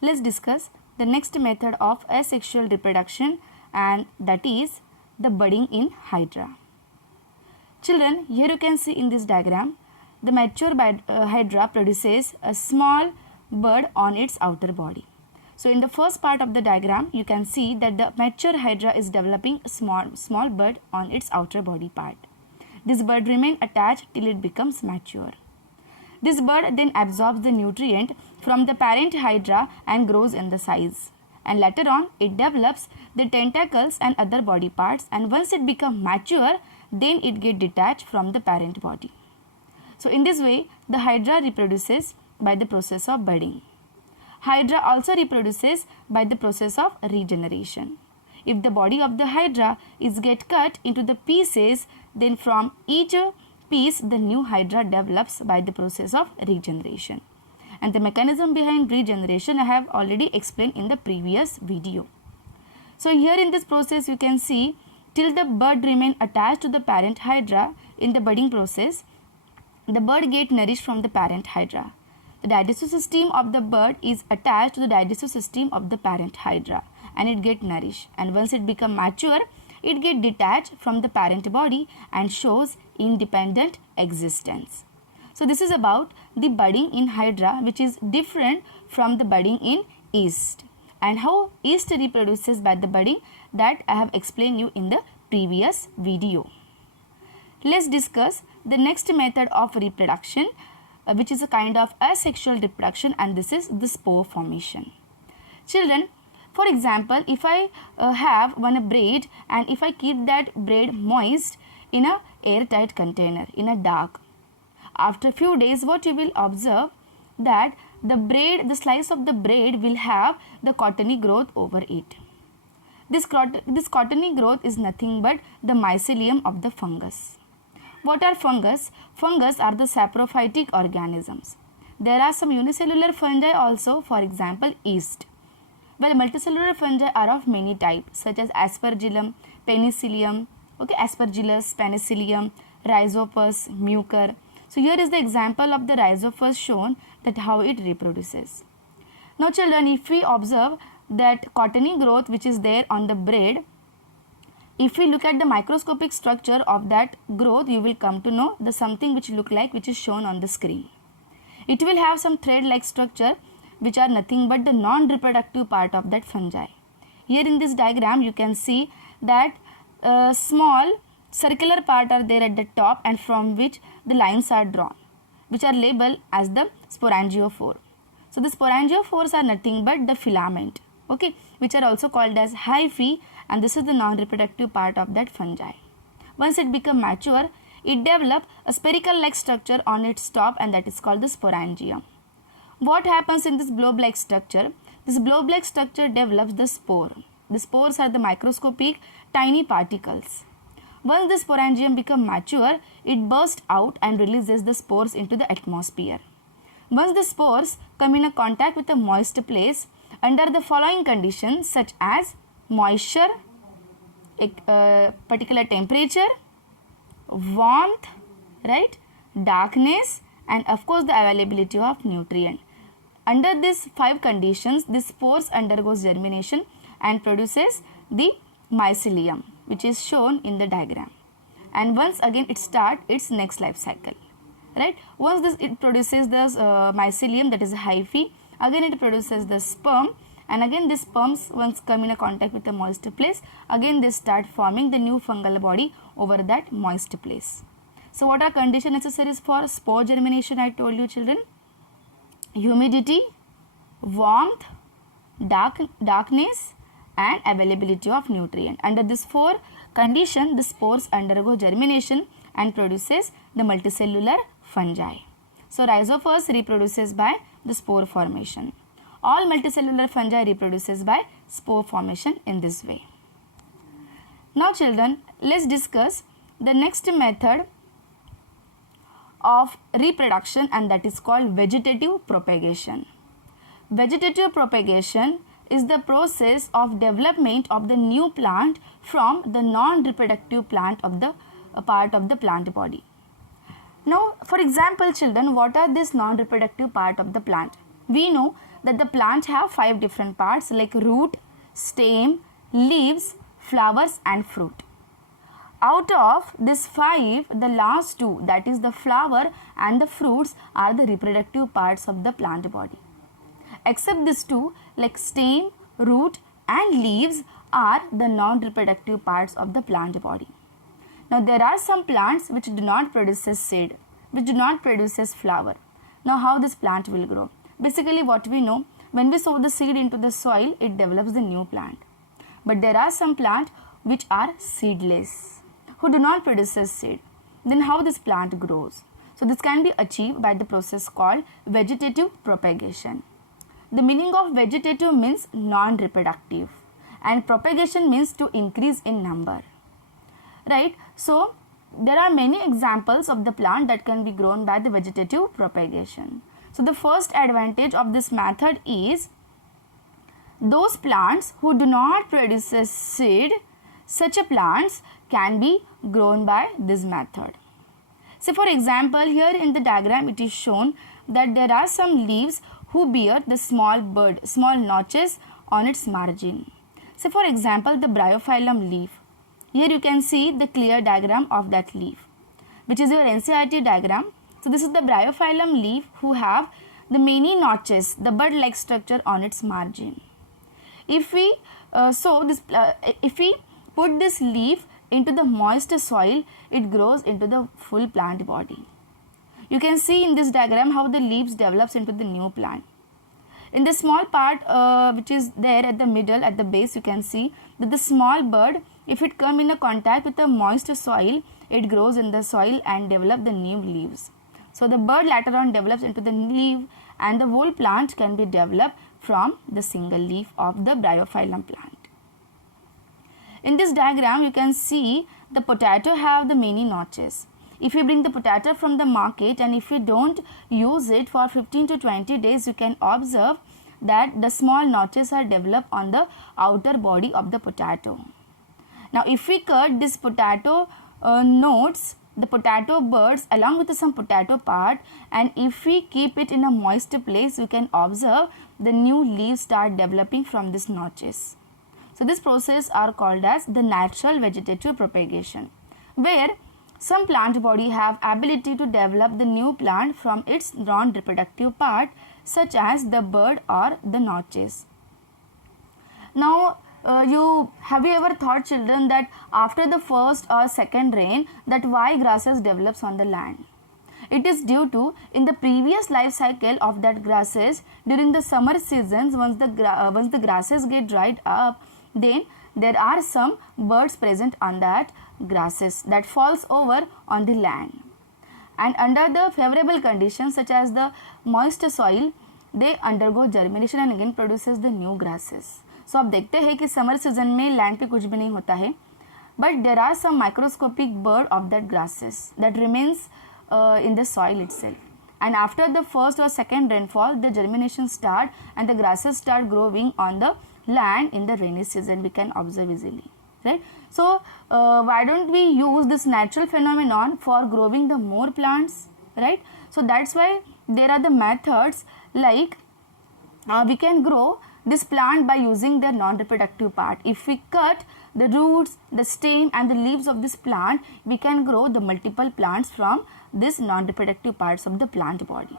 let's discuss the next method of asexual reproduction, and that is the budding in hydra. Children, here you can see in this diagram, the mature hydra produces a small bud on its outer body. So in the first part of the diagram, you can see that the mature hydra is developing a small bud on its outer body part. This bud remains attached till it becomes mature. This bud then absorbs the nutrient from the parent hydra and grows in the size. And later on, it develops the tentacles and other body parts, and once it becomes mature, then it gets detached from the parent body. So in this way, the hydra reproduces by the process of budding. Hydra also reproduces by the process of regeneration. If the body of the hydra is get cut into the pieces, then from each piece the new hydra develops by the process of regeneration. And the mechanism behind regeneration I have already explained in the previous video. So here in this process you can see till the bud remain attached to the parent hydra in the budding process, the bud get nourished from the parent hydra. The digestive system of the bud is attached to the digestive system of the parent hydra and it get nourished, and once it become mature, it get detached from the parent body and shows independent existence. So this is about the budding in hydra, which is different from the budding in yeast, and how yeast reproduces by the budding, that I have explained you in the previous video. Let's discuss the next method of reproduction, which is a kind of asexual reproduction, and this is the spore formation. Children, for example, if I have one braid and if I keep that braid moist in a airtight container in a dark, after a few days what you will observe that the slice of the braid will have the cottony growth over it. This cottony growth is nothing but the mycelium of the fungus. What are fungus? Fungus are the saprophytic organisms. There are some unicellular fungi also, for example yeast. Well, multicellular fungi are of many types such as Aspergillum, Penicillium, Aspergillus, Penicillium, Rhizopus, Mucor. So here is the example of the Rhizopus shown, that how it reproduces. Now children, if we observe that cottony growth which is there on the braid, if we look at the microscopic structure of that growth, you will come to know the something which look like, which is shown on the screen. It will have some thread like structure which are nothing but the non-reproductive part of that fungi. Here in this diagram you can see that small circular part are there at the top, and from which the lines are drawn, which are labeled as the sporangiophore. So the sporangiophores are nothing but the filament, which are also called as hyphae, and this is the non-reproductive part of that fungi. Once it become mature, it develop a spherical like structure on its top, and that is called the sporangium. What happens in this globe-like structure? This globe-like structure develops the spore. The spores are the microscopic tiny particles. Once the sporangium becomes mature, it bursts out and releases the spores into the atmosphere. Once the spores come in a contact with a moist place, under the following conditions such as moisture, particular temperature, warmth, right, darkness, and of course the availability of nutrient. Under these 5 conditions, the spores undergoes germination and produces the mycelium, which is shown in the diagram. And once again it starts its next life cycle, right. Once it produces the mycelium, that is a hyphae, again it produces the sperm, and again these sperms once come in a contact with a moist place, again they start forming the new fungal body over that moist place. So what are conditions necessary for spore germination? I told you children: humidity, warmth, darkness, and availability of nutrient. Under this 4 conditions, the spores undergo germination and produces the multicellular fungi. So Rhizopus reproduces by the spore formation. All multicellular fungi reproduces by spore formation in this way. Now children, let's discuss the next method of reproduction, and that is called vegetative propagation. Vegetative propagation is the process of development of the new plant from the non-reproductive plant of the part of the plant body. Now, for example, children, what are this non-reproductive part of the plant? We know that the plant have 5 different parts like root, stem, leaves, flowers and fruit. Out of this 5, the last 2, that is the flower and the fruits, are the reproductive parts of the plant body. Except these 2, like stem, root and leaves, are the non-reproductive parts of the plant body. Now there are some plants which do not produce seed, which do not produce flower. Now how this plant will grow? Basically what we know, when we sow the seed into the soil, it develops the new plant. But there are some plants which are seedless, who do not produce seed. Then how this plant grows? So this can be achieved by the process called vegetative propagation. The meaning of vegetative means non-reproductive and propagation means to increase in number. Right? So there are many examples of the plant that can be grown by the vegetative propagation. So the first advantage of this method is those plants who do not produce a seed, such a plants can be grown by this method. So for example, here in the diagram it is shown that there are some leaves who bear the small bud, small notches on its margin. So for example, the bryophyllum leaf. Here you can see the clear diagram of that leaf, which is your NCERT diagram. So this is the bryophyllum leaf who have the many notches, the bud-like structure on its margin. If we if we put this leaf into the moist soil, it grows into the full plant body. You can see in this diagram how the leaves develops into the new plant. In the small part which is there at the middle, at the base, you can see that the small bud, if it come in a contact with the moist soil, it grows in the soil and develop the new leaves. So the bud later on develops into the leaf and the whole plant can be developed from the single leaf of the bryophyllum plant. In this diagram, you can see the potato have the many notches. If you bring the potato from the market and if you don't use it for 15 to 20 days, you can observe that the small notches are developed on the outer body of the potato. Now if we cut this potato nodes, the potato buds along with some potato part, and if we keep it in a moist place, you can observe the new leaves start developing from these notches. So this process are called as the natural vegetative propagation, where some plant body have ability to develop the new plant from its non-reproductive part, such as the bud or the notches. Now have you ever thought, children, that after the first or second rain, that why grasses develops on the land? It is due to in the previous life cycle of that grasses, during the summer seasons, once the grasses get dried up, then there are some birds present on that grasses that falls over on the land, and under the favorable conditions such as the moist soil, they undergo germination and again produces the new grasses. So आप देखते हैं कि summer season में land पे कुछ भी नहीं होता है, but there are some microscopic bird of that grasses that remains in the soil itself, and after the first or second rainfall, the germination start and the grasses start growing on the land in the rainy season. We can observe easily, right? So why don't we use this natural phenomenon for growing the more plants, right? So that's why there are the methods like we can grow this plant by using their non-reproductive part. If we cut the roots, the stem and the leaves of this plant, we can grow the multiple plants from this non-reproductive parts of the plant body,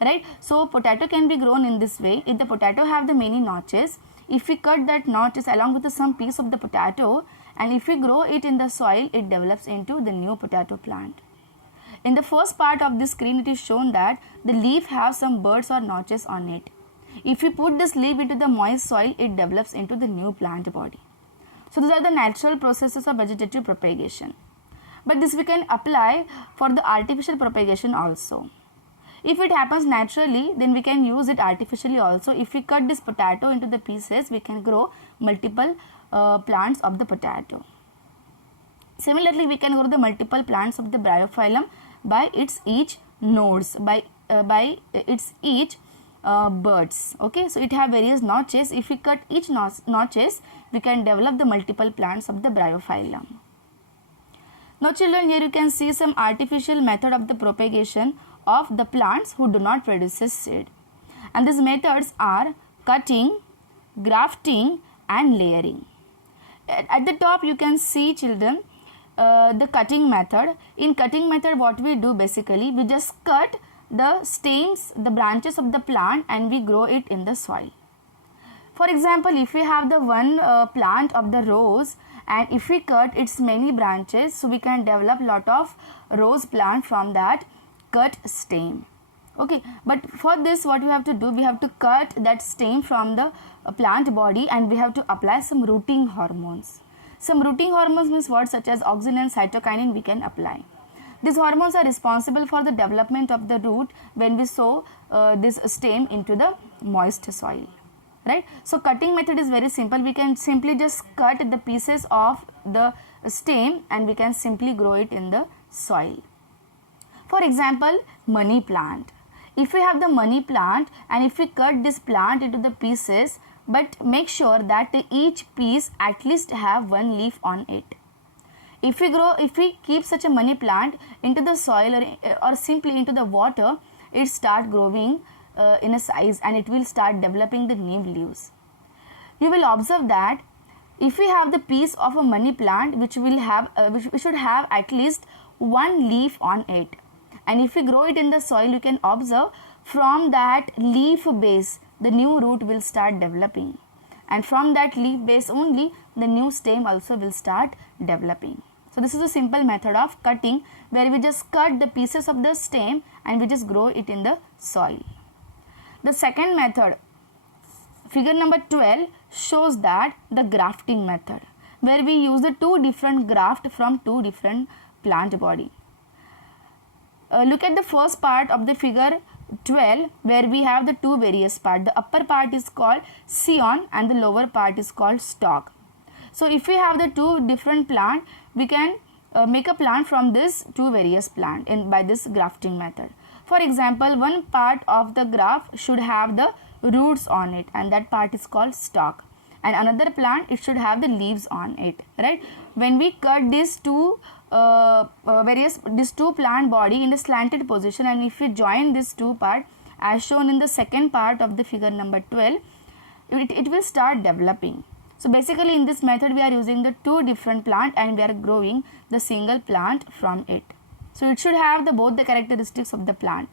right? So potato can be grown in this way. If the potato have the many notches, if we cut that notches along with some piece of the potato, and if we grow it in the soil, it develops into the new potato plant. In the first part of this screen, it is shown that the leaf have some birds or notches on it. If we put this leaf into the moist soil, it develops into the new plant body. So these are the natural processes of vegetative propagation. But this we can apply for the artificial propagation also. If it happens naturally, then we can use it artificially also. If we cut this potato into the pieces, we can grow multiple plants of the potato. Similarly, we can grow the multiple plants of the bryophyllum by its each nodes, by its each birds. Okay, so it have various notches. If we cut each notches, we can develop the multiple plants of the bryophyllum. Now children, here you can see some artificial method of the propagation of the plants who do not produce seed. And these methods are cutting, grafting and layering. At the top you can see, children, the cutting method. In cutting method, what we do basically, we just cut the stems, the branches of the plant, and we grow it in the soil. For example, if we have the one plant of the rose, and if we cut its many branches, so we can develop lot of rose plant from that cut stem. Okay, but for this what we have to do, we have to cut that stem from the plant body, and we have to apply some rooting hormones. Some rooting hormones means what, such as auxin and cytokinin we can apply. These hormones are responsible for the development of the root when we sow this stem into the moist soil. Right? So cutting method is very simple. We can simply just cut the pieces of the stem and we can simply grow it in the soil. For example, money plant. If we have the money plant and if we cut this plant into the pieces, but make sure that each piece at least have one leaf on it. If we keep such a money plant into the soil or simply into the water, it start growing in a size and it will start developing the new leaves. You will observe that if we have the piece of a money plant which should have at least one leaf on it, and if we grow it in the soil, you can observe from that leaf base the new root will start developing, and from that leaf base only the new stem also will start developing. So this is a simple method of cutting where we just cut the pieces of the stem and we just grow it in the soil. The second method, figure number 12, shows that the grafting method, where we use the two different graft from two different plant body. Look at the first part of the figure 12 where we have the two various part. The upper part is called scion and the lower part is called stalk. So if we have the two different plant, we can make a plant from this two various plant by this grafting method. For example, one part of the graft should have the roots on it and that part is called stalk, and another plant it should have the leaves on it, right? When we cut these two plant body in a slanted position, and if we join these two part as shown in the second part of the figure number 12, it will start developing. So basically in this method we are using the two different plant and we are growing the single plant from it. So it should have both the characteristics of the plant.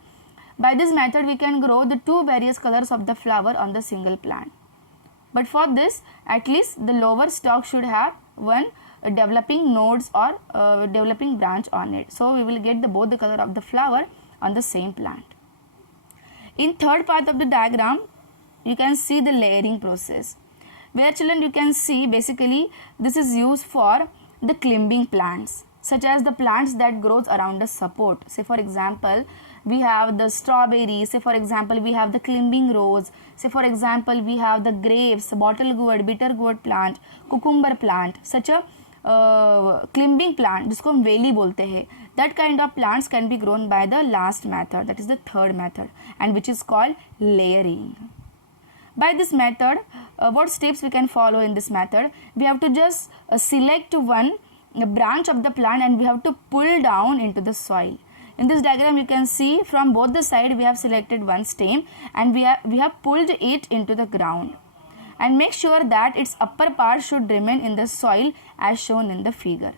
By this method we can grow the two various colors of the flower on the single plant. But for this, at least the lower stalk should have one developing nodes or developing branch on it. So we will get both the color of the flower on the same plant. In third part of the diagram, you can see the layering process, where children you can see basically this is used for the climbing plants, such as the plants that grows around a support. Say for example, we have the strawberry, say for example we have the climbing rose, say for example we have the grapes, bottle gourd, bitter gourd plant, cucumber plant, such a climbing plant जिसको हम वेली बोलते हैं, that kind of plants can be grown by the last method, that is the third method, and which is called layering. By this method, what steps we can follow in this method? We have to just select one branch of the plant and we have to pull down into the soil. In this diagram you can see from both the side we have selected one stem and we have pulled it into the ground, and make sure that its upper part should remain in the soil as shown in the figure.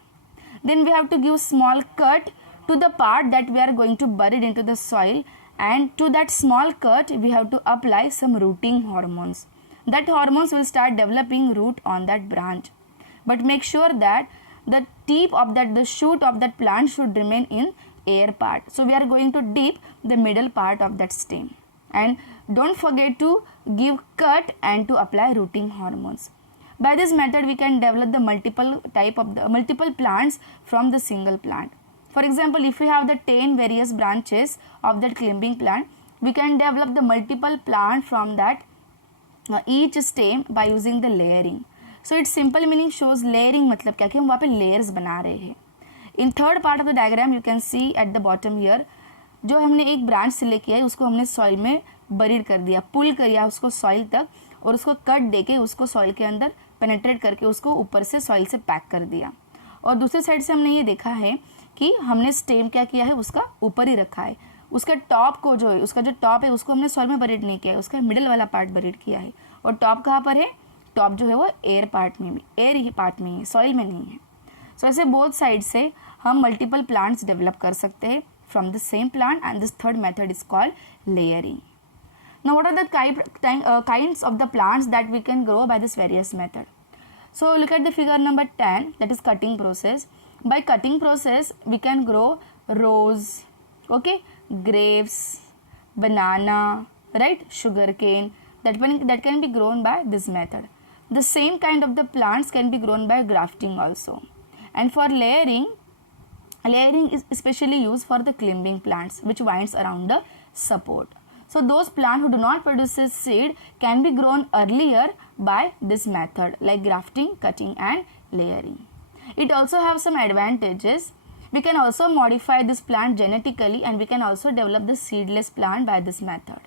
Then we have to give small cut to the part that we are going to bury it into the soil, and to that small cut we have to apply some rooting hormones. That hormones will start developing root on that branch, but make sure that the tip of that, the shoot of that plant should remain in air part. So we are going to dip the middle part of that stem, and don't forget to give cut and to apply rooting hormones. By this method we can develop the multiple plants from the single plant. For example, if we have the 10 various branches of that climbing plant, we can develop the multiple plant from that each stem by using the layering. So its simple meaning shows layering मतलब क्या कि हम वहाँ पे layers बना रहे हैं. In third part of the diagram you can see at the bottom here, जो हमने एक ब्रांच सिलेक्ट किया है उसको हमने सॉइल में बरीड कर दिया, पुल किया उसको सॉइल तक, और उसको कट देके उसको सॉइल के अंदर पेनेट्रेट करके उसको ऊपर से सॉइल से पैक कर दिया. और दूसरी साइड से हमने ये देखा है कि हमने स्टेम क्या किया है, उसका ऊपर ही रखा है. उसका टॉप को जो है, उसका जो टॉप है उसको हमने सॉइल में बरीड नहीं किया है, उसका मिडिल वाला पार्ट बरीड किया है। और टॉप कहाँ पर है? टॉप जो है वो एयर पार्ट में, एयर ही पार्ट में है, सॉइल में नहीं है। सो ऐसे बोथ साइड से हम मल्टीपल प्लांट्स डेवलप कर सकते हैं from the same plant, and this third method is called layering. Now what are the kinds of the plants that we can grow by this various method? So look at the figure number 10, that is cutting process. By cutting process we can grow rose, okay, grapes, banana, right, sugarcane, that can be grown by this method. The same kind of the plants can be grown by grafting also. And for layering is especially used for the climbing plants which winds around the support. So those plants who do not produce seed can be grown earlier by this method, like grafting, cutting and layering. It also has some advantages. We can also modify this plant genetically, and we can also develop the seedless plant by this method,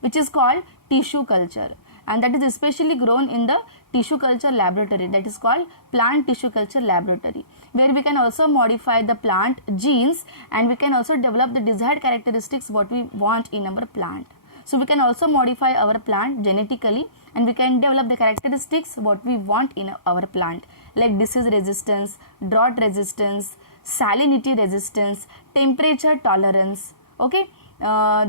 which is called tissue culture, and that is especially grown in the tissue culture laboratory, that is called plant tissue culture laboratory, where we can also modify the plant genes, and we can also develop the desired characteristics what we want in our plant. So we can also modify our plant genetically, and we can develop the characteristics what we want in our plant, like disease resistance, drought resistance, salinity resistance, temperature tolerance, okay,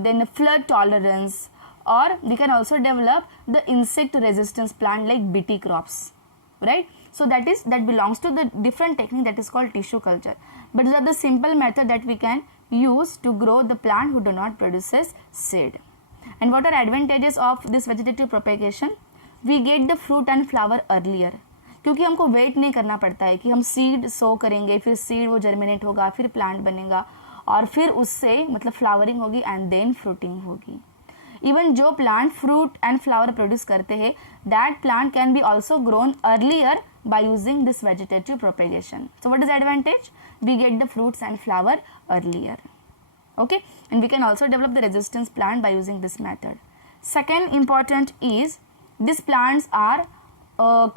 then flood tolerance, or we can also develop the insect resistance plant like BT crops, right? So that belongs to the different technique that is called tissue culture, but these are the simple method that we can use to grow the plant who do not produces seed. And what are advantages of this vegetative propagation? We get the fruit and flower earlier, क्योंकि हमको wait नहीं करना पड़ता है कि हम seed सो करेंगे, फिर सीड वो जर्मिनेट होगा, फिर प्लांट बनेगा, और फिर उससे मतलब फ्लावरिंग होगी एंड देन फ्रूटिंग होगी. इवन जो plant fruit and flower produce करते हैं, that plant can be also grown earlier by using this vegetative propagation. So what is the advantage? We get the fruits and flower earlier, okay, and we can also develop the resistance plant by using this method. Second important is these plants are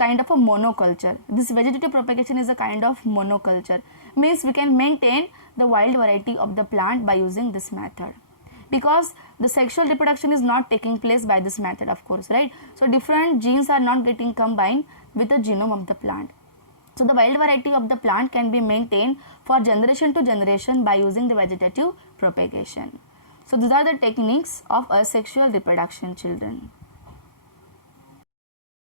kind of a monoculture. This vegetative propagation is a kind of monoculture, means we can maintain the wild variety of the plant by using this method, because the sexual reproduction is not taking place by this method, of course, right? So different genes are not getting combined with the genome of the plant. So the wild variety of the plant can be maintained for generation to generation by using the vegetative propagation. So these are the techniques of asexual reproduction, children.